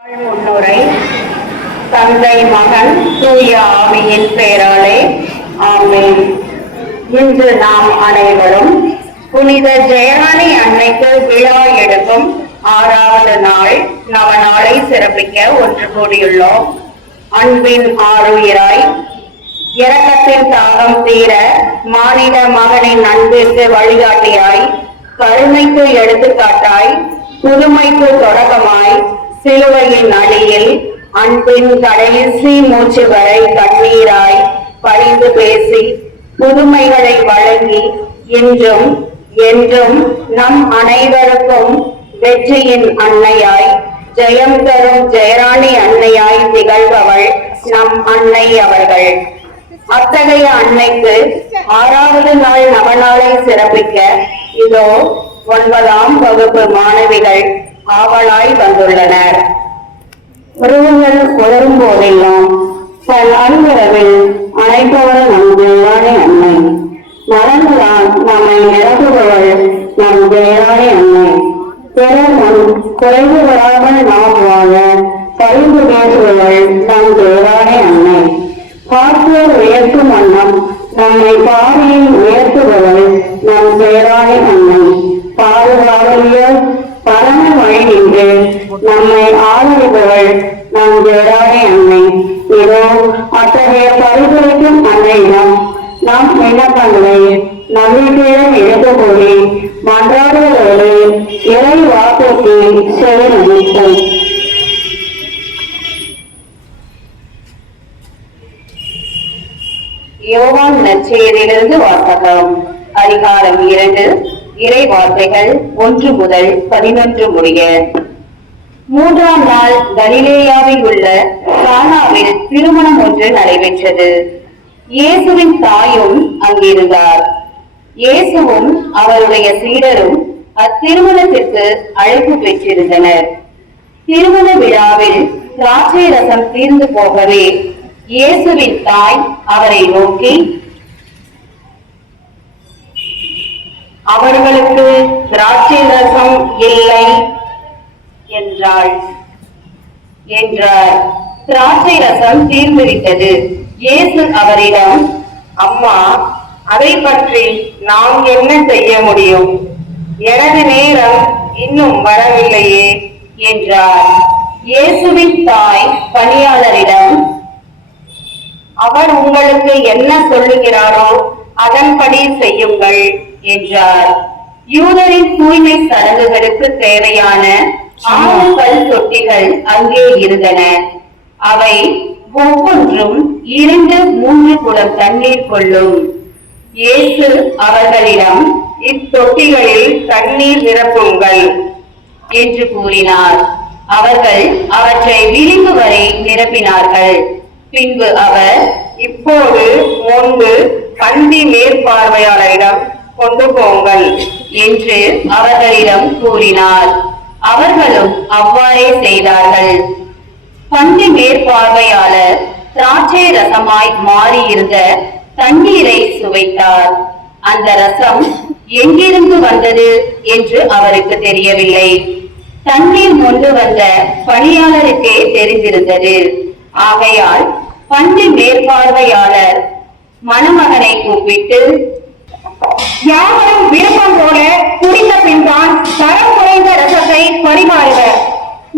முன்னுரை. தந்தை மகன் தூய ஆவியின் பெயராலே ஆமென். இன்று நாம் அனைவரும் புனித ஜெயராணி அன்னைக்கு விழா எடுக்கும் 6வது நாள் நவநாளை சிறப்பிக்க ஒன்று கூடியுள்ளோம். அன்பின் ஆருயிராய் இரக்கத்தின் தாகம் தீர மானிட மகனின் அன்பிற்கு வழிகாட்டியாய் கருணைக்கு எடுத்துக்காட்டாய் புதுமைக்கு தொடக்கமாய் சிலுவையின் அடியில் அன்பின் கடைசி மூச்சு வரை கண்ணீராய் பரிந்து பேசி புதுமைகளை வழங்கி இன்றும் என்றும் நம் அனைவருக்கும் வெற்றியின் அன்னையாய் ஜெயம் தரும் ஜெயராணி அன்னையாய் திகழ்பவள் நம் அன்னை அவர்கள். அத்தகைய அன்னைக்கு 6வது நாள் நவநாளை சிறப்பிக்க இதோ 9ஆம் வகுப்பு மாணவிகள் ஆவலாய் வந்துள்ளனர். உறவுகள் உணரும் போதெல்லாம் தன் அன்புறவில் அழைப்பவள் நம் ஜெயராணி அன்னை. நலன்களால் நம்மை நிரப்புபவள் நம் ஜெயராணி அன்னை. பிறர் நம் குறைவு வராமல் நாம் வாழ பரிந்து பேசுபவள் நம் ஜெயராணி அன்னை. பார்ப்போர் உயர்த்தும் வண்ணம் நம்மை பாதையில் உயர்த்துபவள் நம் ஜெயராணி அன்னை. பாதுகாவலிய பரம வழி நின்று நம்மை ஆதரிப்பவள் நம் ஜெயராணி அன்னை. இதோ அத்தகைய பரிந்துரைக்கும் அன்னையிடம் நம் விண்ணப்பங்களை நம்பிக்கையுடன் எடுத்து கூறி மன்றாடுவதோடு இறை வாக்குக்கு செயல்படுத்தும். யோவான் நற்செய்தியிலிருந்து வாசகம். அதிகாரம் 2, இறை வார்த்தைகள் 1 முதல் 11 முடிய. 3ஆம் நாள் கலிலேயாவில் உள்ள கானாவில் திருமணம் ஒன்று நடைபெற்றது. இயேசுவின் தாயும் அங்கிருந்தார். இயேசுவும் அவருடைய சீடரும் அத்திருமணத்திற்கு அழைப்பு பெற்றிருந்தனர். திருமண விழாவில் திராட்சை ரசம் தீர்ந்து போகவே இயேசுவின் தாய் அவரை நோக்கி, அவர்களுக்கு திராட்சை ரசம் இல்லை என்றார். திராட்சை ரசம் தீர்ந்துவிட்டது. இயேசு அவரிடம், அம்மா, அதை பற்றி நாம் என்ன செய்ய முடியும்? எனது நேரம் இன்னும் வரவில்லையே என்றார். இயேசுவின் தாய் பணியாளரிடம், அவர் உங்களுக்கு என்ன சொல்லுகிறாரோ அதன்படி செய்யுங்கள் என்றார். யூதரின் தூய்மை சடங்குகளுக்கு தேவையான 6 கல் தொட்டிகள் அங்கே இருந்தன. அவை ஒவ்வொன்றும் 2-3 குடம் தண்ணீர் கொள்ளும். இயேசு அவர்களிடம், இத்தொட்டிகளில் தண்ணீர் நிரப்புங்கள் என்று கூறினார். அவர்கள் அவற்றை விளிம்பு வரை நிரப்பினார்கள். பின்பு அவர், இப்போது முன்பு பந்தி மேற்பார்வையாளரிடம் கொண்டு போங்கள் என்று அவர்களிடம் கூறினார். அவர்களும் அவ்வாறே செய்தார்கள். பந்தி மேற்பார்வையாளர் திராட்சை ரசமாய் மாறியிருந்த தண்ணீரை சுவைத்தார். அந்த ரசம் எங்கிருந்து வந்தது என்று அவருக்கு தெரியவில்லை. தண்ணீர் கொண்டு வந்த பணியாளருக்கே தெரிந்திருந்தது. ஆகையால் பந்தி மேற்பார்வையாளர் மணமகனை கூப்பிட்டு, யாவரும் விருப்பம் போல குடித்த பின்தான் தரம் குறைந்த ரசத்தை பரிமாறுவர்.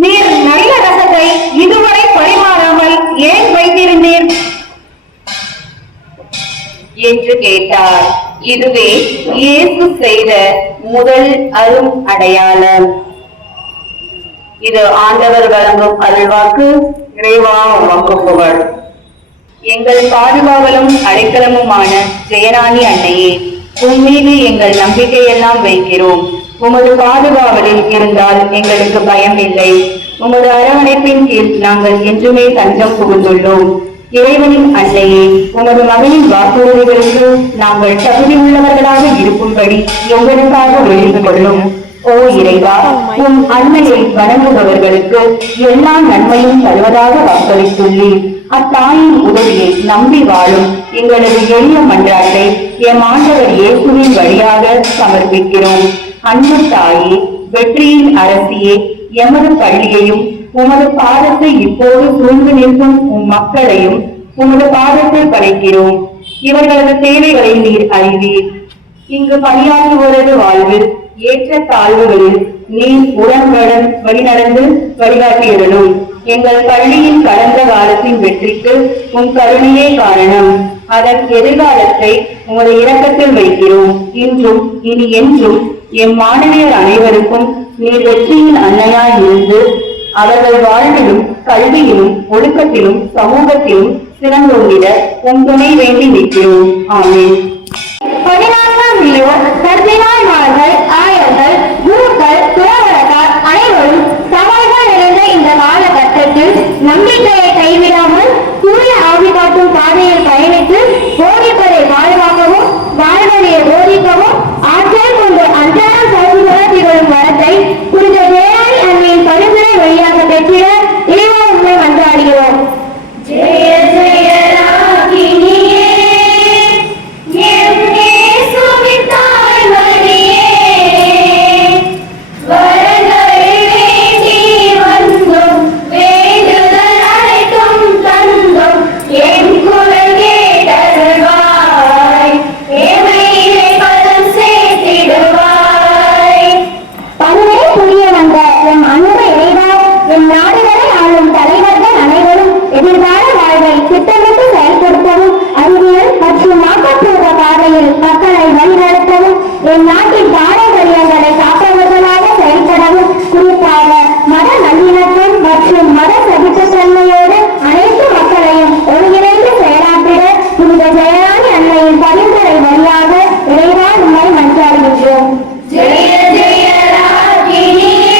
நீர் நல்ல ரசத்தை இதுவரை பரிமாறாமல் ஏன் வைத்திருந்தீர் என்று கேட்டார். இதுவே இயேசு செய்த முதல் அரும் அடையாளம். இது ஆண்டவர் வழங்கும் அருள்வாக்கு. இறைவா உமக்கு புகழ். எங்கள் பாதுகாவலும் அடைக்கலமுமான ஜெயராணி அன்னையே, உன் மீது எங்கள் நம்பிக்கையெல்லாம் வைக்கிறோம். உமது பாதுகாவலில் இருந்தால் எங்களுக்கு பயம் இல்லை. உமது அரவணைப்பின் கீழ் நாங்கள் என்றுமே தஞ்சம் புகுந்துள்ளோம். இறைவனின் அன்னையே, உமது மகனின் வாக்குறுதிகளுக்கு நாங்கள் தகுதி உள்ளவர்களாக இருக்கும்படி எங்களுக்காக வெளிந்து கொள்ளும். ஓ இறைவா, உன் அன்னையை வணங்குபவர்களுக்கு எல்லா நன்மையும் தருவதாக வாக்களித்துள்ளீர். அத்தாயின் உதவியை நம்பி வாழும் எங்களது எளிய மன்றாட்டை எம் ஆண்டவர் இயேசுவின் வழியாக சமர்ப்பிக்கிறோம். அன்பு தாயே, வெற்றியின் அரசியே, எமது பள்ளியையும் உமது பாதத்தை இப்போது சூழ்ந்து நிற்கும் உம் மக்களையும் உமது பாதத்தில் படைக்கிறோம். இவர்களது தேவைகளை நீர் அறிவீர். இங்கு பணியாற்றுவோரது வாழ்வில் ஏற்ற தாழ்வுகளில் நீர் உடன்படன் வழிநடந்து வழிகாட்டியுள்ளோம். எங்கள் பள்ளியின் கடந்த காலத்தின் வெற்றிக்கு உன் கருணையே காரணம். அதன் எதிர்காலத்தை உமது இரக்கத்தில் வைக்கிறோம். இன்றும் இனி என்றும் எம் மாணவியர் அனைவருக்கும் நீர் வெற்றியின் அன்னையாய் இருந்து அவர்கள் வாழ்விலும் கல்வியிலும் ஒழுக்கத்திலும் சமூகத்திலும் சிறந்தோங்கிட உன் துணை வேண்டி நிற்கிறோம். ஆமென். 14ஆம் இளையோர் கர்தினால்மார்கள், ஆயர்கள், குருக்கள், துறவரத்தார் அனைவரும் சவால்கள் நிறைந்த இந்த காலகட்டத்தில் நம்பிக்கையை கைவிடாமல் தூய ஆவி காட்டும் பாதையில் பயணித்து போதிப்பதை வாழ்வாகவும் வாழ்வதையை போதிக்கவும் ஆற்றல் கொண்டு அன்றாடம் சமூக திகழும் வரத்தை புனித ஜெயராணி அன்னையின் பரிந்துரை வழியாக பெற்றிட இறைவா உண்மை மன்றாடுகிறோம். ஜெய ஜெய ராகினியே நாட்டின் பாரம்பரியங்களை காப்பவர்களாக செயல்படவும் குறிப்பாக மத நல்லிணக்கம் மற்றும் மத சகிப்புத்தன்மையோடு அனைத்து மக்களையும் ஒருங்கிணைந்து செயலாற்றிட புனித ஜெயராணி அன்னையின் பரிந்துரை வழியாக இறைவா உண்மை மன்றாடுகின்றோம். ஜெய ஜெய ராகினியே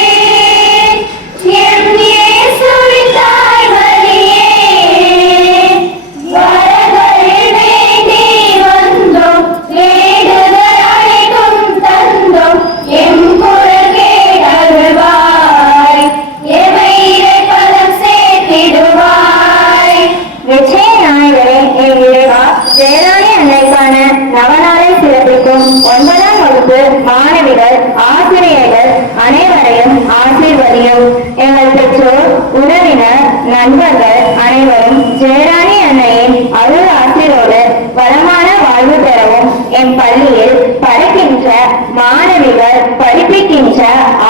மாணவிகள் ஆசிரியர்கள் அனைவரையும் ஆசீர்வதியும். எங்கள் பெற்றோர் உறவினர் நண்பர்கள் அனைவரும் ஜெயராணி அன்னையின் அருள் ஆசிரோடு வளமான வாழ்வு பெறவும் என் பள்ளியில் படிக்கின்ற மாணவிகள் படிப்பிக்கின்ற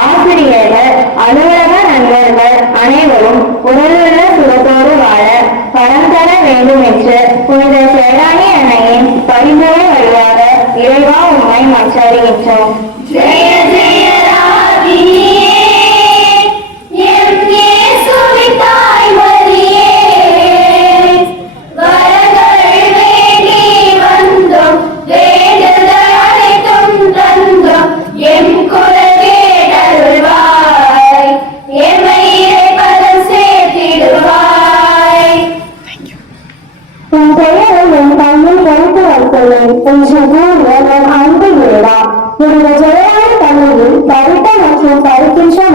ஆசிரியர்கள் அலுவலக நண்பர்கள் அனைவரும் உடலுள்ள சுகத்தோடு வாழ பலம் தர வேண்டும் என்று புனித ஜெயராணி அன்னையின் பரிந்துரை வழியாக இறைவா உண்மை மன்றாடுகின்றோம். ஜெய ஜெய ராகினியே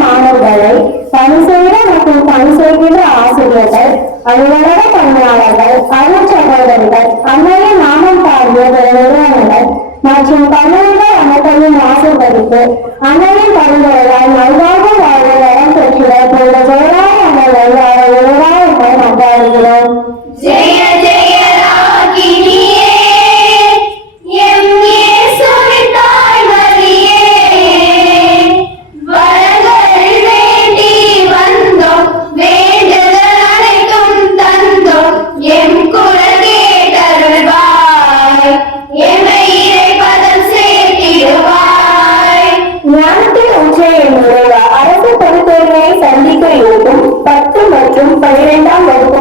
மாணவர்களை பணி செய்த மற்றும் பணி செய்கின்ற ஆசிரியர்கள் அலுவலக பணியாளர்கள் அருள் சகோதரர்கள் அன்னையின் நாமம் பாடிய நிறுவனங்கள் மற்றும் பணியாளர்கள் அனைத்தையும் ஆசீர்வதித்து அன்னையின் பரிந்துரையால் நல்வாழ்வு வாழ்வில் இடம் பெற்றிட போன்ற ஜெயராணி அன்னை வழியாக உருவாக மன்றாடுகிறோம். ஜெய ஜெய ராகினியே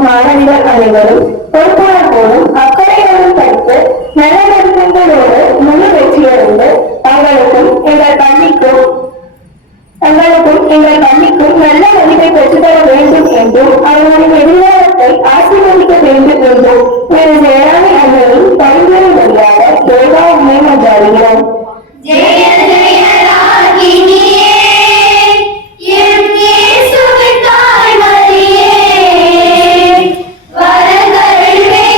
மாணவிகள் அனைவரும் பொறுப்பாளர்களும் அக்கறையோடும் படித்து நல்ல மதிப்பெண்களோடு முழு வெற்றியடைந்து தங்களுக்கும் எங்கள் பள்ளிக்கும் நல்ல மதிப்பை பெற்றுத்தர வேண்டும் என்றும் அவர்களின் எதிர்காலத்தை ஆசீர்வதிக்க வேண்டும் என்றும் திரு ஜெயராணி அன்னையின் பரிந்துரை வழியாக தேவா உண்மை மன்றாடுகிறோம். ஜெய ஜெய ராகினியே வரங்கள்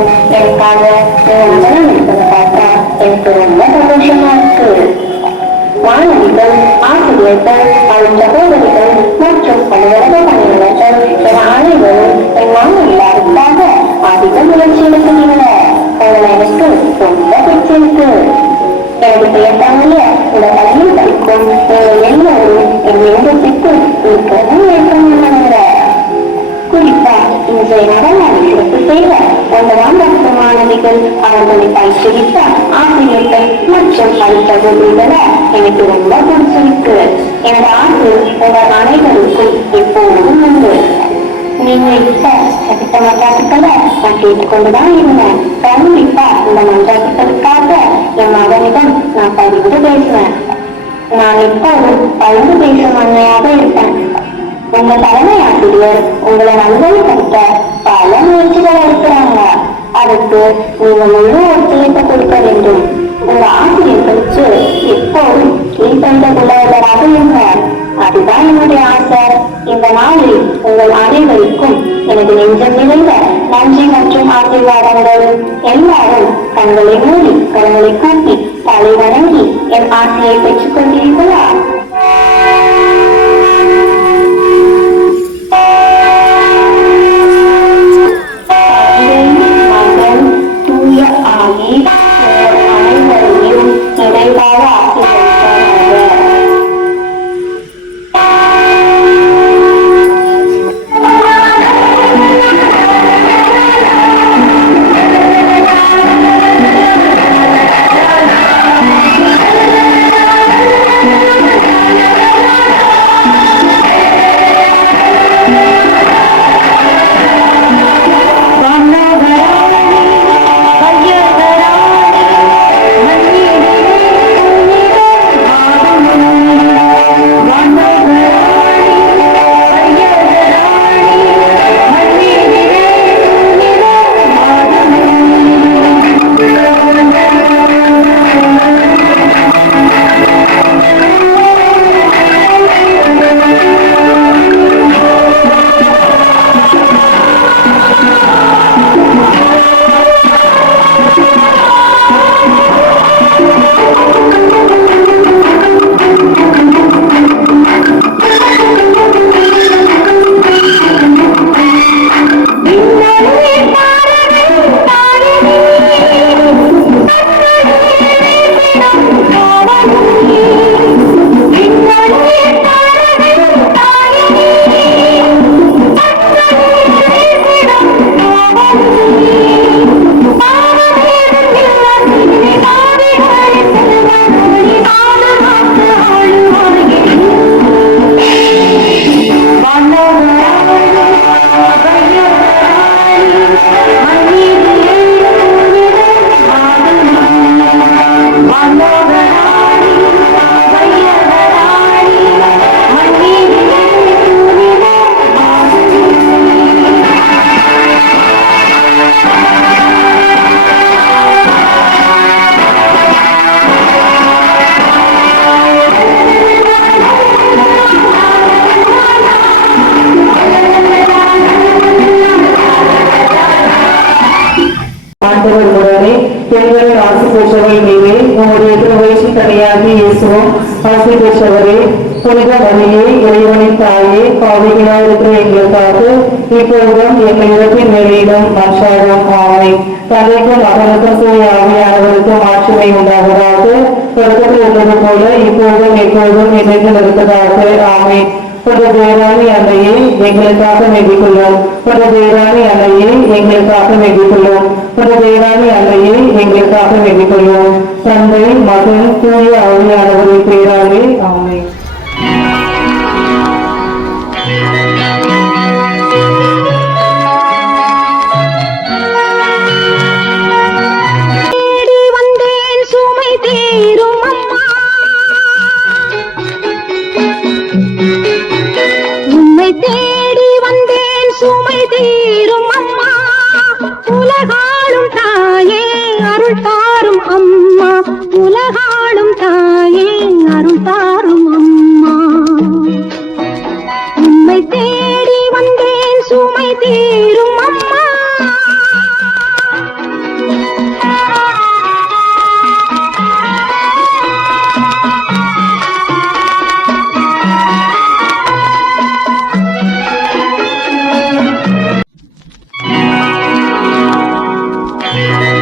எல்லாரும் எனக்காக வசனம் இருப்பதை பார்த்தா எனக்கு ரொம்ப சந்தோஷமா இருக்கு. மாணவிகள், ஆசிரியர்கள், அவள் சகோதரிகள் மற்றும் பல்வேறு பணியாளர்கள் என அனைவரும் என் மாணவிகளுக்காக அதிக முயற்சி எடுக்கிறீங்க. உங்களை எனக்கு ரொம்ப பிடிச்சிருக்கு. எனக்கு பெயர் தாங்கிய இந்த பள்ளியில் படிக்கும் நீங்கள் எல்லாரும் என் எண்ணத்துக்கு மிகவும் ஏற்றமானவங்க. குறிப்பா இன்றைய நடனாளி சிறப்பு செய்த 9ஆம் வகுப்பு மாணவிகள், அவர்களை பயிற்றுவித்த ஆசிரியர்கள் மற்றும் பள்ளிகளை எனக்கு ரொம்ப பிடிச்சிருக்கு. எனது ஆசை உங்கள் அனைவருக்கும் எப்போதும் உண்டு. நீங்க இப்ப சட்ட மன்றாட்டுக்களை நான் கேட்டுக்கொண்டுதான் இருந்தேன். கண்டிப்பா இந்த மன்றாட்டுக்களுக்காக என் மகனிடம் நான் பதிவு பேசுவேன். நான் எப்போதும் பழுது பேசும் அன்னையாக இருப்பேன். உங்க தலைமை ஆசிரியர் உங்களை நல்வழிப்படுத்த பல முயற்சிகள் எடுக்கிறாங்க. அதுக்கு நீங்க முழு ஒத்துழைப்பு கொடுக்க வேண்டும். உங்க ஆசிரியர்களுக்கு எப்போதும் கீழ்பண்ட உள்ளவர்களாக இருங்க. அதுதான் என்னுடைய ஆசை. இந்த நாளில் உங்கள் அனைவருக்கும் எனது நெஞ்சம் நிறைந்த நன்றி மற்றும் ஆசீர்வாதங்கள். எல்லாரும் கண்களை மூடி கண்களை கூப்பி தலை வணங்கி என் ஆசையை பெற்றுக் கொண்டீர்களா? ஆசி பெற்றவரே, புனித மரியே, இறைவனின் தாயே, பாவிகளாய் இருக்கிற எங்களுக்காக இப்பொழுதும் எங்கள் இடத்தின் வெளியிடும் மன்றாடும். ஆமை தந்தைக்கும் மகனுக்கும் தூய ஆவியானவருக்கும் ஆட்சிமை உண்டாவதாக. தொடக்கத்தில் இருந்தது போல இப்போதும் எப்போதும் என்றைக்கும் இருப்பதாக. ஆமை தேராணி அன்னையை எங்களுக்காக வேண்டிக்கொள்ளும். தேராணி அன்னையை எங்களுக்காக வேண்டிக்கொள்ளும். தேராணி அன்னையை எங்களுக்காக வேண்டிக்கொள்ளும். தந்தை, மகன், தூய ஆவியானவரின் பேராலே. ஆமென். உலகாளும் தாயே அருள் தாரும் அம்மா. உம்மை தேடி வந்தேன் சுமை தீரும் அம்மா. ஆ